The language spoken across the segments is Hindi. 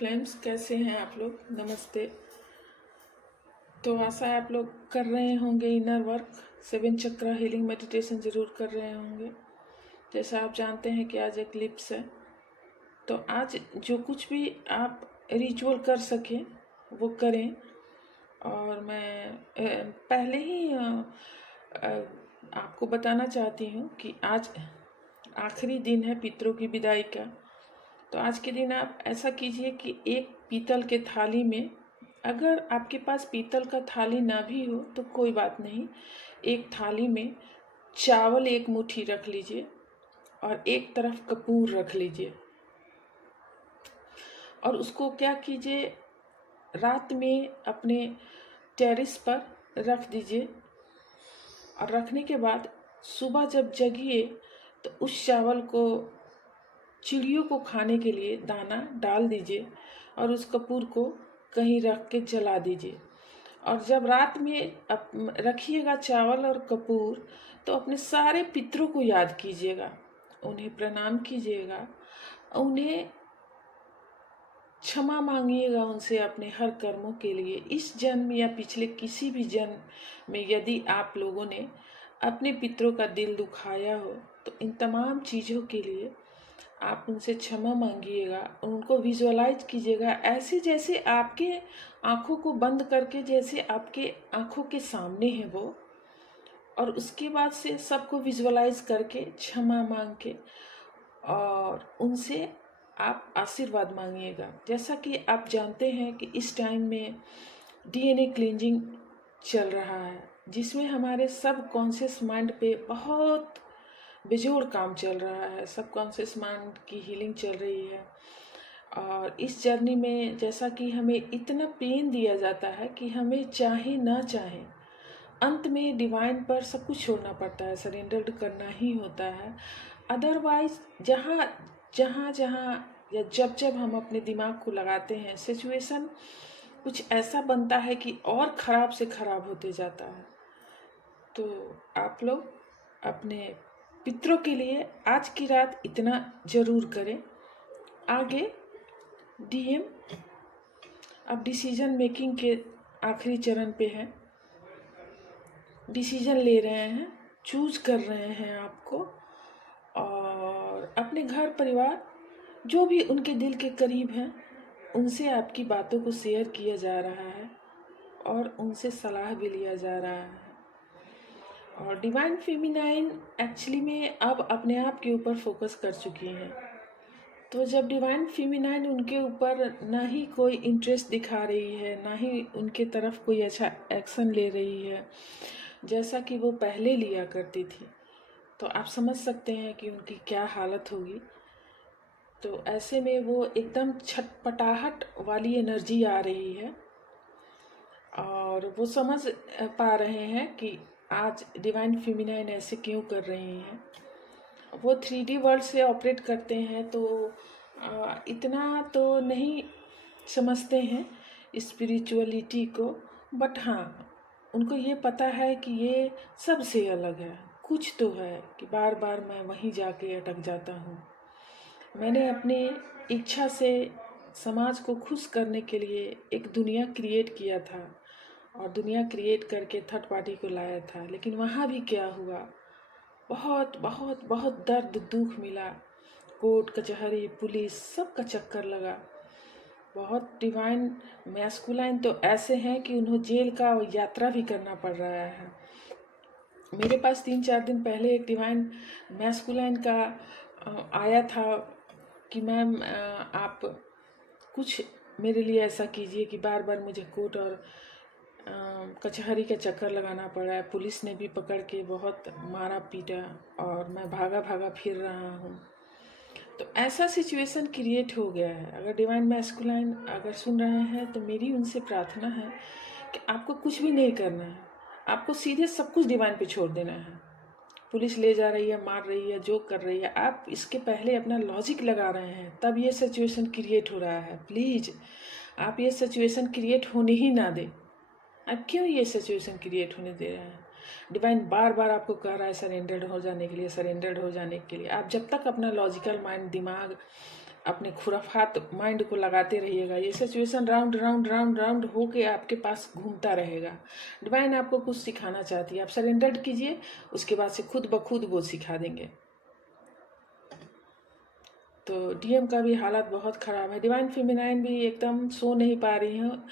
फ्रेंड्स, कैसे हैं आप लोग। नमस्ते। तो आशा है आप लोग कर रहे होंगे इनर वर्क, 7 चक्र हीलिंग मेडिटेशन ज़रूर कर रहे होंगे। जैसा आप जानते हैं कि आज एक्लिप्स है, तो आज जो कुछ भी आप रिचुअल कर सकें वो करें। और मैं पहले ही आपको बताना चाहती हूँ कि आज आखिरी दिन है पितरों की विदाई का। तो आज के दिन आप ऐसा कीजिए कि एक पीतल के थाली में, अगर आपके पास पीतल का थाली ना भी हो तो कोई बात नहीं, एक थाली में चावल 1 मुट्ठी रख लीजिए और एक तरफ कपूर रख लीजिए। और उसको क्या कीजिए, रात में अपने टेरेस पर रख दीजिए। और रखने के बाद सुबह जब जगिए तो उस चावल को चिड़ियों को खाने के लिए दाना डाल दीजिए और उस कपूर को कहीं रख के जला दीजिए। और जब रात में रखिएगा चावल और कपूर, तो अपने सारे पितरों को याद कीजिएगा, उन्हें प्रणाम कीजिएगा, उन्हें क्षमा मांगिएगा उनसे अपने हर कर्मों के लिए। इस जन्म या पिछले किसी भी जन्म में यदि आप लोगों ने अपने पितरों का दिल दुखाया हो तो इन तमाम चीज़ों के लिए आप उनसे क्षमा मांगिएगा। उनको विजुअलाइज कीजिएगा ऐसे जैसे आपके आँखों को बंद करके, जैसे आपके आँखों के सामने है वो। और उसके बाद से सबको विजुअलाइज करके क्षमा मांग के और उनसे आप आशीर्वाद मांगिएगा। जैसा कि आप जानते हैं कि इस टाइम में डीएनए क्लींजिंग चल रहा है, जिसमें हमारे सब कॉन्शियस माइंड पे बहुत बेजोड़ काम चल रहा है। सब कॉन्शियस माइंड की हीलिंग चल रही है। और इस जर्नी में जैसा कि हमें इतना पेन दिया जाता है कि हमें चाहे ना चाहे अंत में डिवाइन पर सब कुछ छोड़ना पड़ता है, सरेंडर करना ही होता है। अदरवाइज जहाँ या जब हम अपने दिमाग को लगाते हैं, सिचुएशन कुछ ऐसा बनता है कि और ख़राब से ख़राब होते जाता है। तो आप लोग अपने पितरों के लिए आज की रात इतना ज़रूर करें। आगे डीएम अब डिसीजन मेकिंग के आखिरी चरण पे हैं, डिसीजन ले रहे हैं, चूज कर रहे हैं आपको। और अपने घर परिवार जो भी उनके दिल के करीब हैं उनसे आपकी बातों को शेयर किया जा रहा है और उनसे सलाह भी लिया जा रहा है। और डिवाइन फेमिनाइन एक्चुअली में अब अपने आप के ऊपर फोकस कर चुकी हैं। तो जब डिवाइन फेमिनाइन उनके ऊपर ना ही कोई इंटरेस्ट दिखा रही है, ना ही उनके तरफ कोई अच्छा एक्शन ले रही है जैसा कि वो पहले लिया करती थी, तो आप समझ सकते हैं कि उनकी क्या हालत होगी। तो ऐसे में वो एकदम छटपटाहट वाली एनर्जी आ रही है और वो समझ पा रहे हैं कि आज डिवाइन फेमिनाइन ऐसे क्यों कर रही हैं। वो 3D वर्ल्ड से ऑपरेट करते हैं, तो इतना तो नहीं समझते हैं स्पिरिचुअलिटी को, बट हाँ उनको ये पता है कि ये सबसे अलग है। कुछ तो है कि बार बार मैं वहीं जाके अटक जाता हूँ। मैंने अपनी इच्छा से समाज को खुश करने के लिए एक दुनिया क्रिएट किया था और दुनिया क्रिएट करके थर्ड पार्टी को लाया था, लेकिन वहाँ भी क्या हुआ, बहुत बहुत बहुत दर्द दुख मिला। कोर्ट कचहरी पुलिस सब का चक्कर लगा। बहुत डिवाइन मैस्कुलाइन तो ऐसे हैं कि उन्हें जेल का यात्रा भी करना पड़ रहा है। मेरे पास 3-4 दिन पहले एक डिवाइन मैस्कुलाइन का आया था कि मैम आप कुछ मेरे लिए ऐसा कीजिए कि बार बार मुझे कोर्ट और कचहरी का चक्कर लगाना पड़ा है, पुलिस ने भी पकड़ के बहुत मारा पीटा और मैं भागा भागा फिर रहा हूँ। तो ऐसा सिचुएशन क्रिएट हो गया है। अगर डिवाइन मैस्कुलाइन अगर सुन रहे हैं तो मेरी उनसे प्रार्थना है कि आपको कुछ भी नहीं करना है, आपको सीधे सब कुछ डिवाइन पे छोड़ देना है। पुलिस ले जा रही है, मार रही है, जो कर रही है, आप इसके पहले अपना लॉजिक लगा रहे हैं, तब ये सिचुएशन क्रिएट हो रहा है। प्लीज़ आप ये सिचुएशन क्रिएट होने ही ना दें। आप क्यों ये सिचुएशन क्रिएट होने दे रहे हैं? डिवाइन बार बार आपको कह रहा है सरेंडर्ड हो जाने के लिए, सरेंडर्ड हो जाने के लिए। आप जब तक अपना लॉजिकल माइंड दिमाग अपने खुराफात माइंड को लगाते रहिएगा। ये situation round round round round होके आपके पास घूमता रहेगा। डिवाइन आपको कुछ सिखाना चाहती है, आप सरेंडर कीजिए, उसके बाद से खुद ब खुद वो सिखा देंगे। तो डीएम का भी हालत बहुत ख़राब है। डिवाइन फेमिनाइन भी एकदम सो नहीं पा रही हैं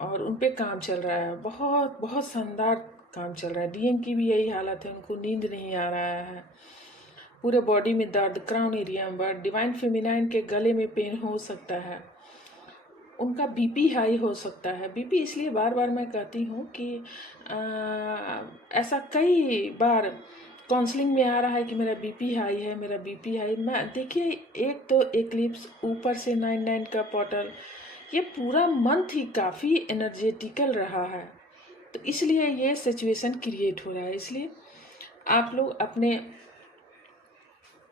और उन पे काम चल रहा है, बहुत बहुत शानदार काम चल रहा है। डीएम की भी यही हालत है, उनको नींद नहीं आ रहा है, पूरे बॉडी में दर्द, क्राउन एरिया में दर्द। डिवाइन फेमिनाइन के गले में पेन हो सकता है, उनका बीपी हाई हो सकता है। बीपी इसलिए बार बार मैं कहती हूँ कि ऐसा कई बार काउंसलिंग में आ रहा है कि मेरा बीपी हाई है, मेरा बीपी हाई। मैं देखिए, एक तो एक्लिप्स, ऊपर से 99 का पोर्टल, ये पूरा मंथ ही काफ़ी एनर्जेटिकल रहा है, तो इसलिए ये सिचुएशन क्रिएट हो रहा है। इसलिए आप लोग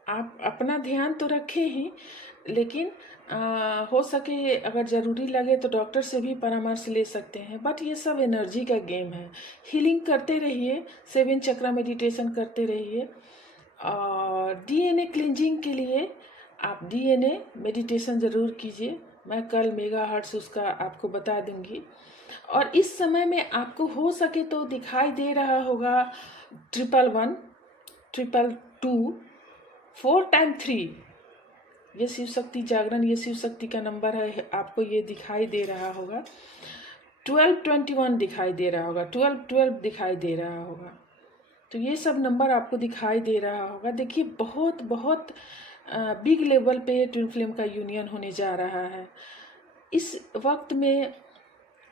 आप अपना ध्यान तो रखें ही, लेकिन हो सके अगर ज़रूरी लगे तो डॉक्टर से भी परामर्श ले सकते हैं। बट ये सब एनर्जी का गेम है। हीलिंग करते रहिए, 7 चक्रा मेडिटेशन करते रहिए, और डीएनए क्लिनजिंग के लिए आप डीएनए मेडिटेशन ज़रूर कीजिए। मैं कल मेगाहर्ट्ज़ उसका आपको बता दूंगी। और इस समय में आपको हो सके तो दिखाई दे रहा होगा 111, 222, 4 टाइम 3, ये शिव शक्ति जागरण, ये शिव शक्ति का नंबर है, आपको ये दिखाई दे रहा होगा। 1221 दिखाई दे रहा होगा, 1212 दिखाई दे रहा होगा। तो ये सब नंबर आपको दिखाई दे रहा होगा। देखिए, बहुत बहुत बिग लेवल पे ट्विन फ्लेम का यूनियन होने जा रहा है। इस वक्त में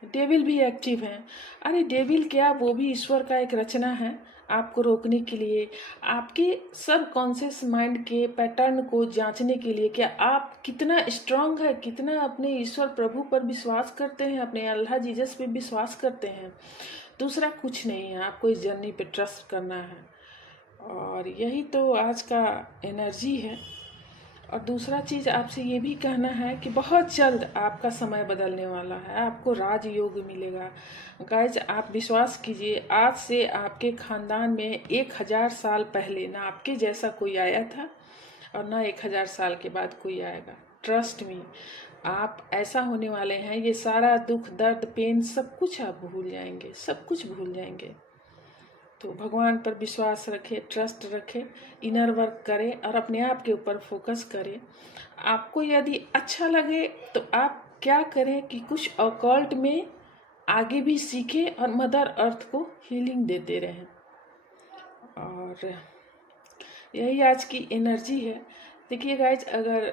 डेविल भी एक्टिव है। अरे डेविल क्या, वो भी ईश्वर का एक रचना है, आपको रोकने के लिए, आपके सब कॉन्शियस माइंड के पैटर्न को जांचने के लिए, क्या आप कितना स्ट्रांग है, कितना अपने ईश्वर प्रभु पर विश्वास करते हैं, अपने अल्लाह जीसस पे विश्वास करते हैं। दूसरा कुछ नहीं है, आपको इस जर्नी पे ट्रस्ट करना है, और यही तो आज का एनर्जी है। और दूसरा चीज़ आपसे ये भी कहना है कि बहुत जल्द आपका समय बदलने वाला है, आपको राजयोग मिलेगा। गाइज, आप विश्वास कीजिए, आज से आपके ख़ानदान में 1000 साल पहले ना आपके जैसा कोई आया था, और ना 1000 साल के बाद कोई आएगा। ट्रस्ट मी, आप ऐसा होने वाले हैं, ये सारा दुख, दर्द, पेन, सब कुछ आप भूल जाएंगे, सब कुछ भूल जाएंगे। तो भगवान पर विश्वास रखें, ट्रस्ट रखें, इनर वर्क करें, और अपने आप के ऊपर फोकस करें। आपको यदि अच्छा लगे तो आप क्या करें कि कुछ ऑकल्ट में आगे भी सीखें और मदर अर्थ को हीलिंग देते रहें। और यही आज की एनर्जी है। देखिए गाइज, अगर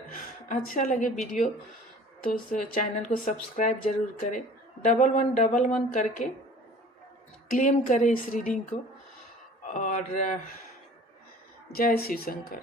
अच्छा लगे वीडियो तो उस चैनल को सब्सक्राइब जरूर करें। 1111 करके क्लेम करें इस रीडिंग को। और जय शिव शंकर।